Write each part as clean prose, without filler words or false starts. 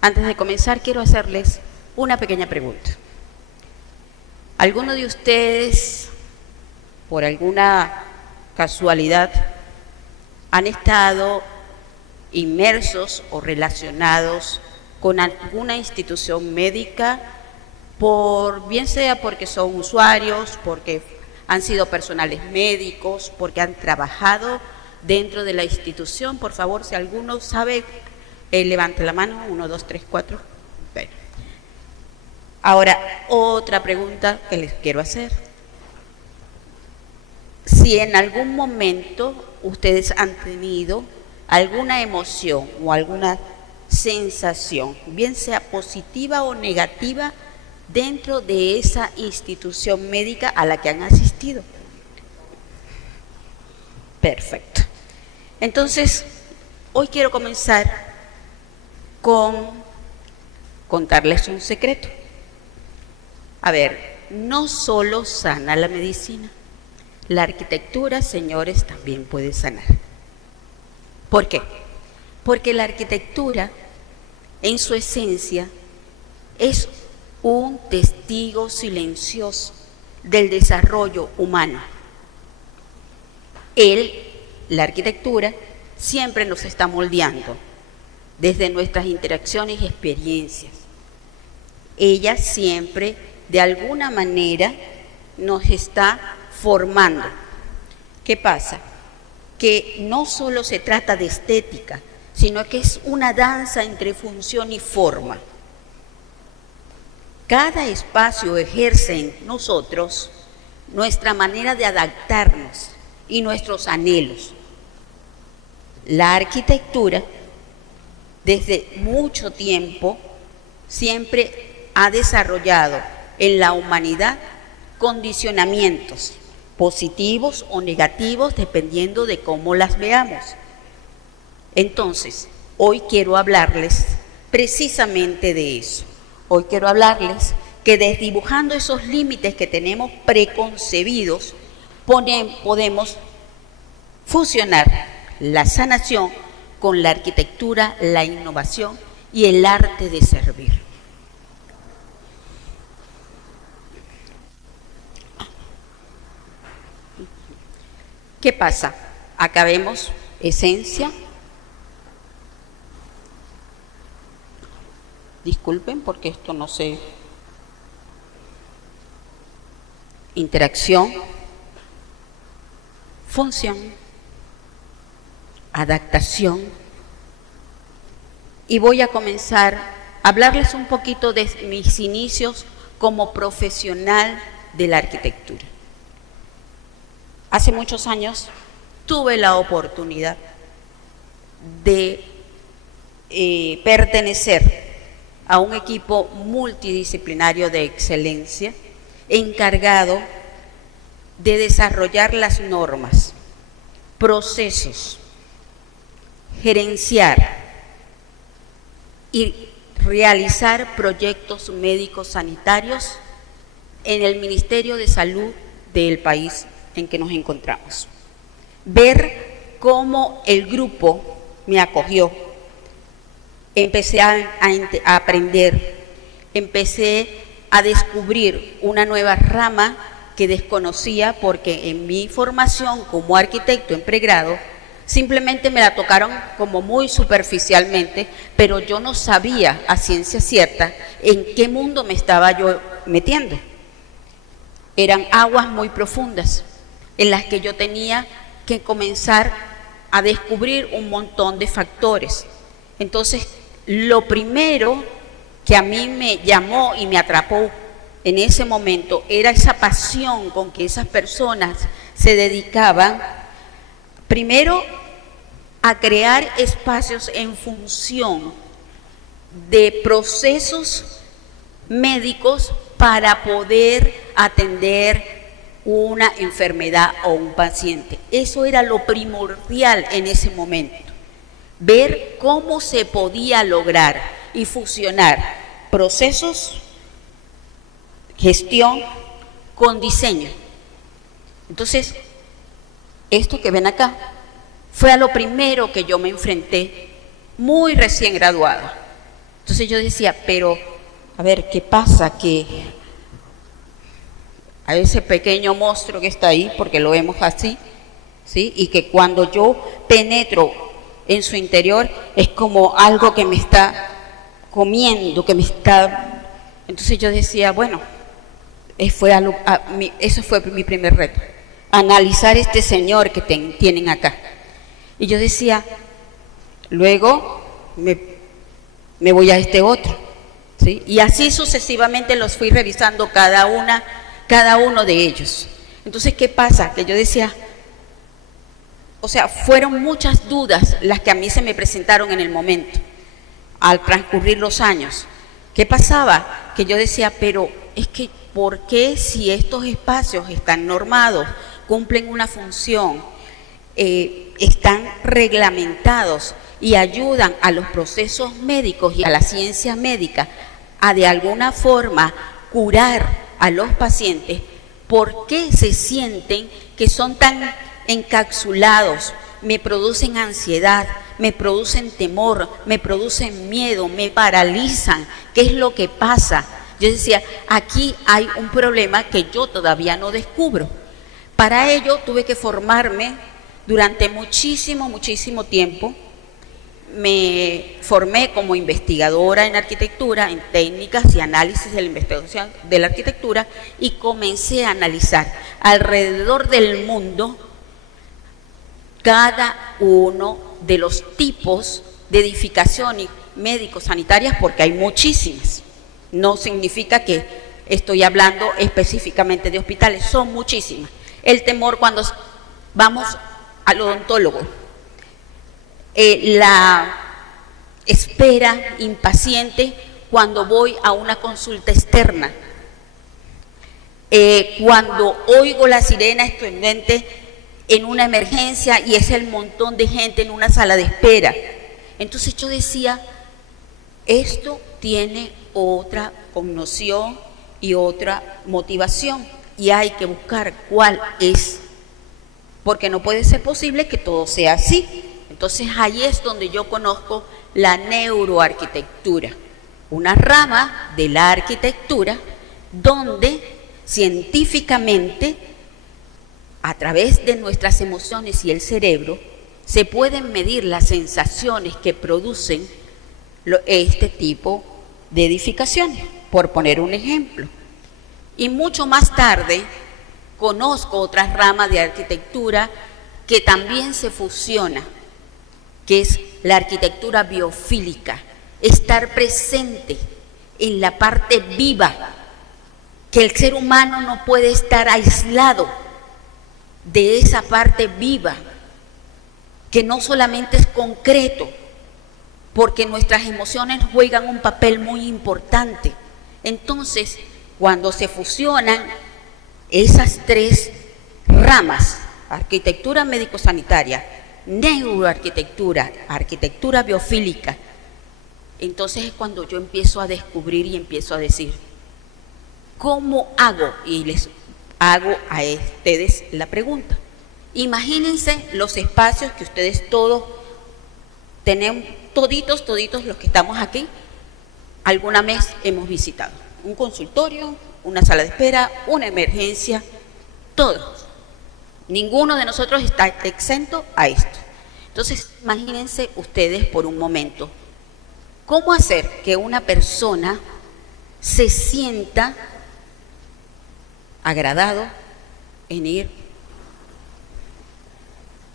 Antes de comenzar, quiero hacerles una pequeña pregunta. ¿Alguno de ustedes, por alguna casualidad, han estado inmersos o relacionados con alguna institución médica, bien sea porque son usuarios, porque han sido personales médicos, porque han trabajado dentro de la institución? Por favor, si alguno sabe, levante la mano. 1, 2, 3, 4. Bueno. Ahora, otra pregunta que les quiero hacer. Si en algún momento ustedes han tenido alguna emoción o alguna sensación, bien sea positiva o negativa, dentro de esa institución médica a la que han asistido. Perfecto. Entonces, hoy quiero comenzar con contarles un secreto. A ver, no solo sana la medicina, la arquitectura, señores, también puede sanar. ¿Por qué? Porque la arquitectura, en su esencia, es un testigo silencioso del desarrollo humano. La arquitectura, siempre nos está moldeando desde nuestras interacciones y experiencias. Ella siempre, de alguna manera, nos está formando. ¿Qué pasa? Que no solo se trata de estética, sino que es una danza entre función y forma. Cada espacio ejerce en nosotros nuestra manera de adaptarnos y nuestros anhelos. La arquitectura, desde mucho tiempo, siempre ha desarrollado en la humanidad condicionamientos positivos o negativos, dependiendo de cómo las veamos. Entonces, hoy quiero hablarles precisamente de eso. Hoy quiero hablarles que desdibujando esos límites que tenemos preconcebidos, podemos fusionar la sanación con la arquitectura, la innovación y el arte de servir. ¿Qué pasa? Acá vemos esencia. Disculpen porque esto no sé. Interacción, función, adaptación. Y voy a comenzar a hablarles un poquito de mis inicios como profesional de la arquitectura. Hace muchos años tuve la oportunidad de pertenecer a un equipo multidisciplinario de excelencia encargado de desarrollar las normas, procesos, gerenciar y realizar proyectos médicos sanitarios en el Ministerio de Salud del país en que nos encontramos. Ver cómo el grupo me acogió. Empecé a aprender, empecé a descubrir una nueva rama que desconocía, porque en mi formación como arquitecto en pregrado simplemente me la tocaron como muy superficialmente, pero yo no sabía a ciencia cierta en qué mundo me estaba yo metiendo. Eran aguas muy profundas en las que yo tenía que comenzar a descubrir un montón de factores. Entonces, lo primero que a mí me llamó y me atrapó en ese momento era esa pasión con que esas personas se dedicaban, primero, a crear espacios en función de procesos médicos para poder atender una enfermedad o un paciente. Eso era lo primordial en ese momento. Ver cómo se podía lograr y fusionar procesos, gestión con diseño. Entonces, esto que ven acá fue a lo primero que yo me enfrenté muy recién graduada. Entonces yo decía, pero, a ver, ¿qué pasa? Que a ese pequeño monstruo que está ahí, porque lo vemos así, ¿sí? Y que cuando yo penetro en su interior es como algo que me está comiendo, que me está... Entonces yo decía, bueno, eso fue mi primer reto, analizar este señor que tienen acá. Y yo decía, luego me voy a este otro, ¿sí? Y así sucesivamente los fui revisando cada uno de ellos. Entonces, ¿qué pasa? Que yo decía, o sea, fueron muchas dudas las que a mí se me presentaron en el momento, al transcurrir los años. ¿Qué pasaba? Que yo decía, pero es que, ¿por qué si estos espacios están normados, cumplen una función, están reglamentados y ayudan a los procesos médicos y a la ciencia médica a de alguna forma curar a los pacientes, ¿por qué se sienten que son tan encapsulados? Me producen ansiedad, me producen temor, me producen miedo, me paralizan. ¿Qué es lo que pasa? Yo decía, aquí hay un problema que yo todavía no descubro. Para ello tuve que formarme durante muchísimo tiempo. Me formé como investigadora en arquitectura, en técnicas y análisis de la investigación de la arquitectura, y comencé a analizar alrededor del mundo cada uno de los tipos de edificaciones médico-sanitarias, porque hay muchísimas. No significa que estoy hablando específicamente de hospitales, son muchísimas. El temor cuando vamos al odontólogo, la espera impaciente cuando voy a una consulta externa, cuando oigo la sirena estridente en una emergencia y es el montón de gente en una sala de espera. Entonces yo decía, esto tiene otra connotación y otra motivación, y hay que buscar cuál es, porque no puede ser posible que todo sea así. Entonces ahí es donde yo conozco la neuroarquitectura, una rama de la arquitectura donde científicamente, a través de nuestras emociones y el cerebro, se pueden medir las sensaciones que producen este tipo de edificaciones, por poner un ejemplo. Y mucho más tarde conozco otras ramas de arquitectura que también se fusiona, que es la arquitectura biofílica, estar presente en la parte viva, que el ser humano no puede estar aislado de esa parte viva, que no solamente es concreto, porque nuestras emociones juegan un papel muy importante. Entonces, cuando se fusionan esas tres ramas, arquitectura médico-sanitaria, neuroarquitectura, arquitectura biofílica, entonces es cuando yo empiezo a descubrir y empiezo a decir, ¿cómo hago? Y les hago a ustedes la pregunta. Imagínense los espacios que ustedes todos tenemos, toditos los que estamos aquí, alguna vez hemos visitado. Un consultorio, una sala de espera, una emergencia, todos. Ninguno de nosotros está exento a esto. Entonces, imagínense ustedes por un momento, ¿cómo hacer que una persona se sienta agradado en ir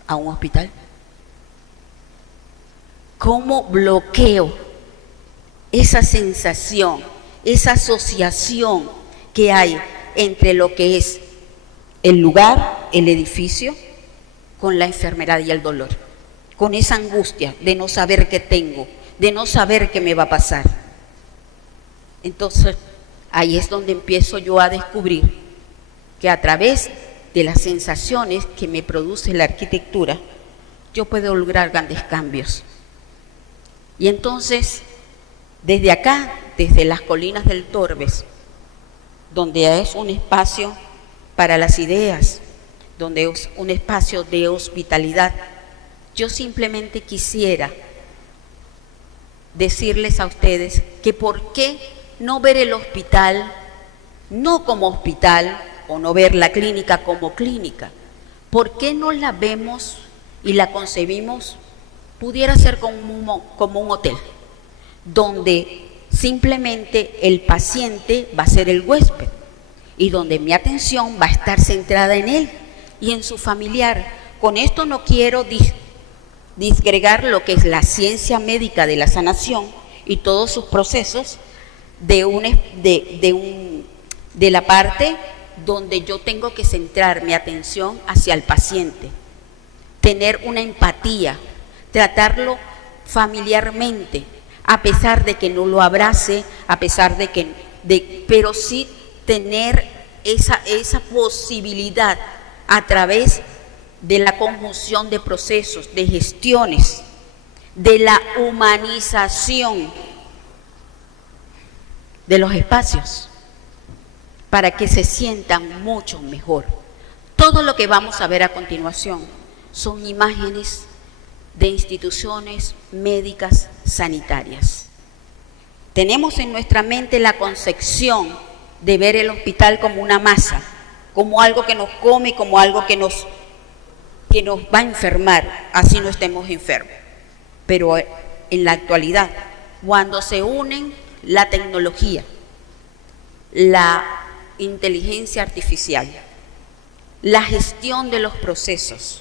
a un hospital? ¿Cómo bloqueo esa sensación, esa asociación que hay entre lo que es el lugar, el edificio, con la enfermedad y el dolor? Con esa angustia de no saber qué tengo, de no saber qué me va a pasar. Entonces, ahí es donde empiezo yo a descubrir que a través de las sensaciones que me produce la arquitectura, yo puedo lograr grandes cambios. Y entonces, desde acá, desde las colinas del Torbes, donde es un espacio para las ideas, donde es un espacio de hospitalidad, yo simplemente quisiera decirles a ustedes que por qué no ver el hospital no como hospital o no ver la clínica como clínica. ¿Por qué no la vemos y la concebimos? Pudiera ser como un hotel, donde simplemente el paciente va a ser el huésped y donde mi atención va a estar centrada en él y en su familiar. Con esto no quiero disgregar lo que es la ciencia médica de la sanación y todos sus procesos de la parte donde yo tengo que centrar mi atención hacia el paciente, tener una empatía, tratarlo familiarmente, a pesar de que no lo abrace, a pesar de que, pero sí tener esa posibilidad a través de la conjunción de procesos, de gestiones, de la humanización de los espacios, para que se sientan mucho mejor. Todo lo que vamos a ver a continuación son imágenes de instituciones médicas sanitarias. Tenemos en nuestra mente la concepción de ver el hospital como una masa, como algo que nos come, como algo que nos va a enfermar, así no estemos enfermos. Pero en la actualidad, cuando se unen la tecnología, la inteligencia artificial, la gestión de los procesos,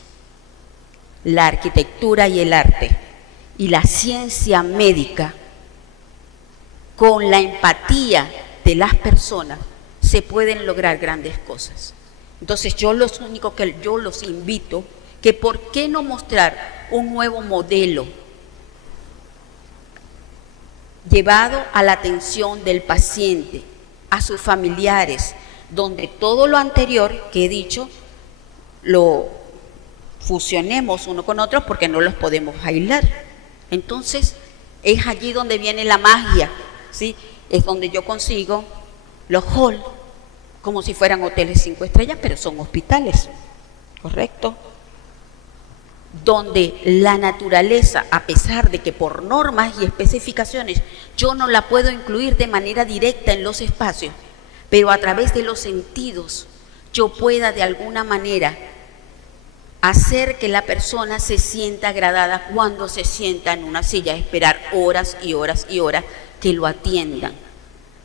la arquitectura y el arte y la ciencia médica, con la empatía de las personas, se pueden lograr grandes cosas. Entonces yo los invito, que por qué no mostrar un nuevo modelo llevado a la atención del paciente, a sus familiares, donde todo lo anterior que he dicho lo fusionemos uno con otro porque no los podemos aislar. Entonces es allí donde viene la magia, ¿sí? Es donde yo consigo los halls, como si fueran hoteles 5 estrellas, pero son hospitales, ¿correcto? Donde la naturaleza, a pesar de que por normas y especificaciones yo no la puedo incluir de manera directa en los espacios, pero a través de los sentidos yo pueda de alguna manera hacer que la persona se sienta agradada cuando se sienta en una silla, esperar horas y horas y horas que lo atiendan,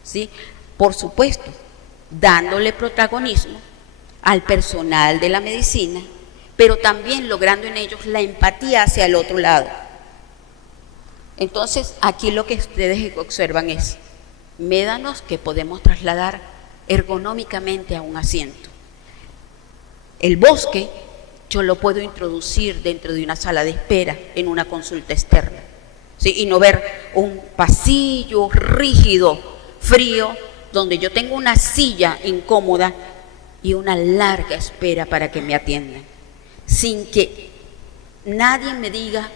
¿sí? Por supuesto, dándole protagonismo al personal de la medicina, pero también logrando en ellos la empatía hacia el otro lado. Entonces, aquí lo que ustedes observan es médanos que podemos trasladar ergonómicamente a un asiento. El bosque yo lo puedo introducir dentro de una sala de espera en una consulta externa, ¿sí? Y no ver un pasillo rígido, frío, donde yo tengo una silla incómoda y una larga espera para que me atiendan, sin que nadie me diga,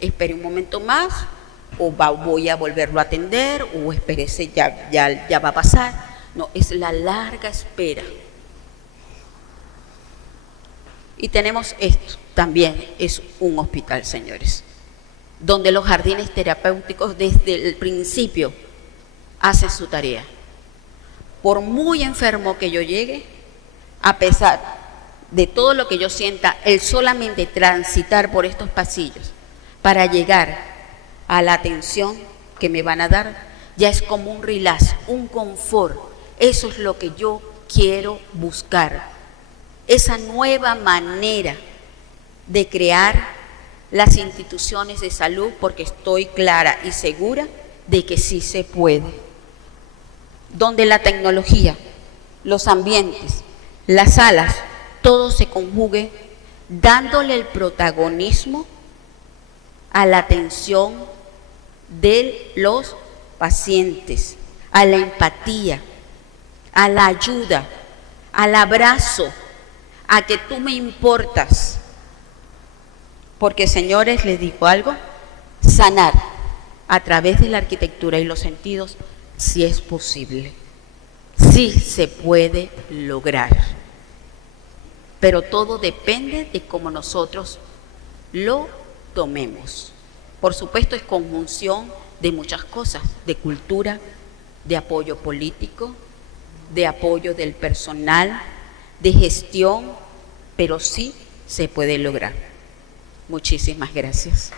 espere un momento más, o voy a volverlo a atender, o espérese, ya va a pasar. No, es la larga espera. Y tenemos esto, también es un hospital, señores, donde los jardines terapéuticos desde el principio hacen su tarea. Por muy enfermo que yo llegue, a pesar de todo lo que yo sienta, el solamente transitar por estos pasillos para llegar a la atención que me van a dar, ya es como un relax, un confort. Eso es lo que yo quiero buscar, esa nueva manera de crear las instituciones de salud, porque estoy clara y segura de que sí se puede. Donde la tecnología, los ambientes, las salas, todo se conjugue, dándole el protagonismo a la atención de los pacientes, a la empatía, a la ayuda, al abrazo, a que tú me importas. Porque, señores, les digo algo, sanar a través de la arquitectura y los sentidos sí es posible, sí se puede lograr, pero todo depende de cómo nosotros lo tomemos. Por supuesto, es conjunción de muchas cosas, de cultura, de apoyo político, de apoyo del personal, de gestión, pero sí se puede lograr. Muchísimas gracias.